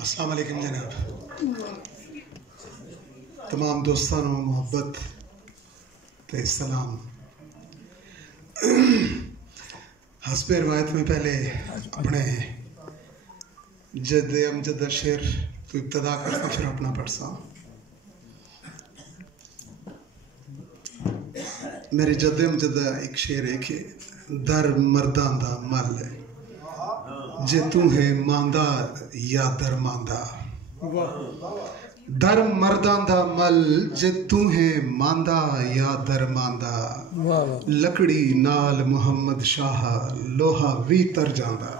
अस्सलाम वालेकुम जनाब। तमाम दोस्तों को मोहब्बत ते सलाम। हस्बे रवायत में पहले अपने जद अमजद शेर तो इब्तदा करता फिर अपना पढ़सा। मेरे जद अमजद एक शेर है कि दर मर्दां दा मल जे तू है मांदा या दरमांदा। दर मर्दां दा मल जे तू है मांदा या दरमांदा। लकड़ी नाल मुहम्मद शाह लोहा भी तर जांदा।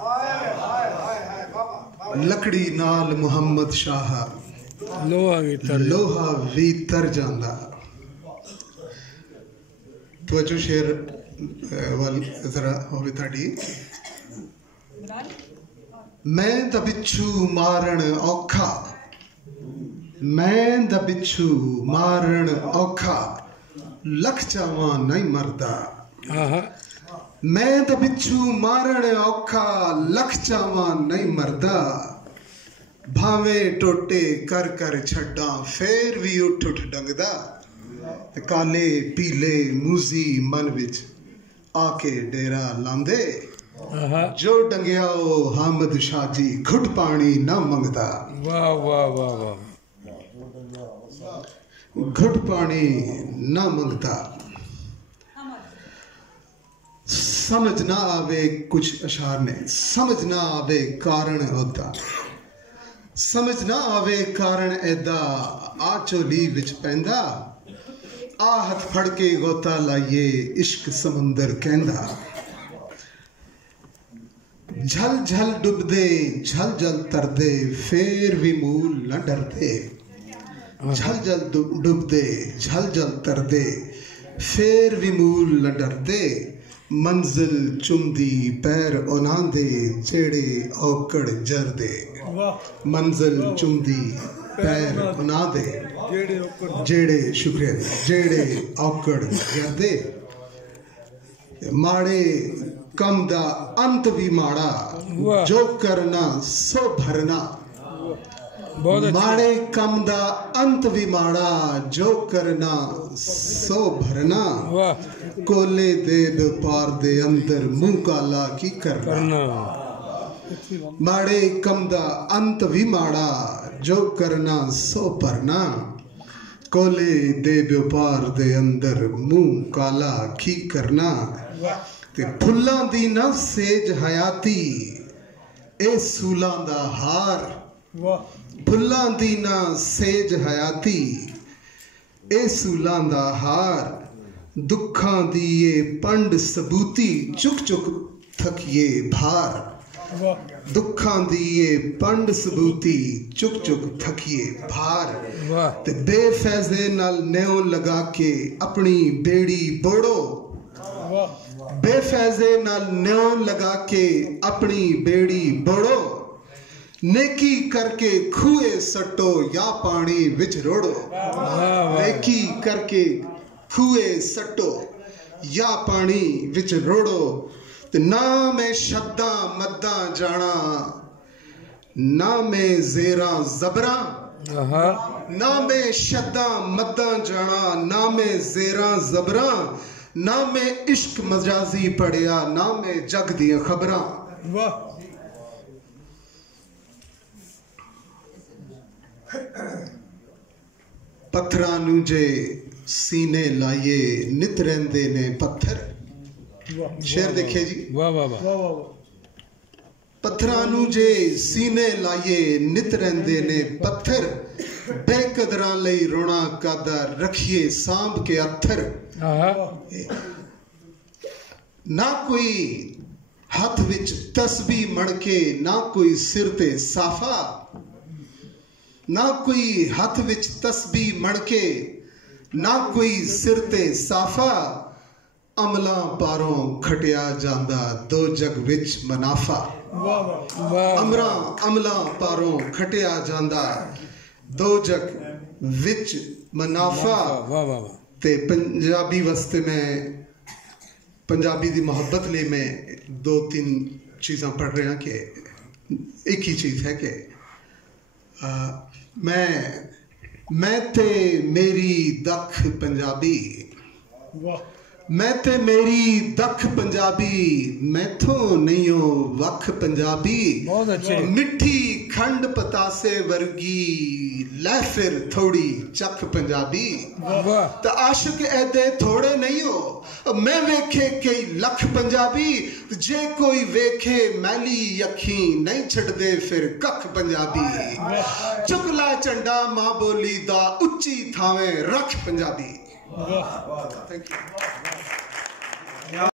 लकड़ी नाल मुहम्मद शाह लोहा भी तर जांदा। तवज्जो शेर वाल जरा होवे ताड़ी। मैं द बिच्छू मारण औखा, मैं द बिच्छू मारण औखा, लख चावां नहीं मरदा। मैं द बिच्छू मारण औखा, लख चावां नहीं मरदा। भावे टोटे कर कर छड्डा फेर भी उठ उठ डंगदा। काले पीले मूजी मन विच आके डेरा लांदे। जो डंगिया ओ हामद शाह जी घुट पानी ना मंगदा। वाह वाह वाह वाह। घुट पानी ना मंगदा। समझ ना आवे कुछ अशार ने, समझ ना आवे कारण होता, समझ ना आवे कारण ऐदा। आ चोली विच पैंदा, आ हथ फड़ के गोता लाइए इश्क समुंदर कहंदा। झल झल डुबदे झल झल तरदे फेर भी मूल न डरदे। झल झल डुबदे झल झल तरदे फेर भी मूल न डरदे। मंजिल चुमदी पैर उनांदे जेड़े औकड़ जरदे। मंजिल चुमदी पैर उनांदे जेड़े शुक्रिया जेड़े औकड़ जरदे। माड़े कम दा अंत भी माड़ा, जो करना सो भरना। माड़े कम दा अंत भी माड़ा, जो करना सो भरना। कोले दे व्यापार दे अंदर मुंह काला की करना। माड़े कम दा अंत भी माड़ा, जो करना सो भरना। कोले दे व्यापार दे अंदर मुंह काला की करना। ते फुल्लां दी ना सेज हयाती ए सूलां दा हार। फुल्लां दी ना सेज हयाती ए सूलां दा हार। दुखां दी ए पंड सबूती चुक चुक थकिए भार। दुखां दी ए पंड सबूती चुक चुक थकिए भार। ते बेफैज़े नाल न्यों लगा के अपनी बेड़ी बोड़ो। बेफैज़े नाल न्यों लगा के अपनी बेड़ी बोड़ो। नेकी करके खूए सटो या पानी विच रोड़ो। नेकी करके खूए सटो या पानी विच रोड़ो। ते ना मैं शद्दा मद्दा जाना, ना मैं जेरा जबरा। ना मैं शद्दा मद्दा जाना, ना मैं जेरा जबरा। ना मैं इश्क मजाजी पढ़िया, ना मैं जग दिया खबरां। पत्थरां नू जे सीने लाइए नित रहिंदे ने पत्थर। शेर देखिए जी। वाह वाह वाह। पत्थरां नू जे सीने लाइए नित रहिंदे ने पत्थर। बेकदरां लई रोना कादा रखिए सांभ के अत्थर। ना कोई हाथ विच तस्बीह मणके, ना कोई सिर ते साफा। ना कोई हाथ विच तस्बीह मणके, ना कोई सिर ते साफा। अमला पारों खटिया जांदा दो जग विच मुनाफा। अमला पारों खटिया जांदा दो जग विच मुनाफा। ते पंजाबी वास्ते में पंजाबी दी मोहब्बत ले मैं दो तीन चीज़ां पढ़ रहा कि एक ही चीज़ है कि मैं ते मेरी दख पंजाबी, मैं ते मेरी दख पंजाबी, मैथों नहीं हो वख पंजाबी। बहुत अच्छे। मिठी खंड पतासे वर्गी लै फिर थोड़ी चख पंजाबी। तो आशिक ऐदे थोड़े नहीं हो, मैं वेखे कई लख पंजाबी। जे कोई वेखे मैली अखी नहीं छड़दे फिर कख पंजाबी। चुकला झंडा मां बोली दा उच्ची थावे रख पंजाबी। Thank you.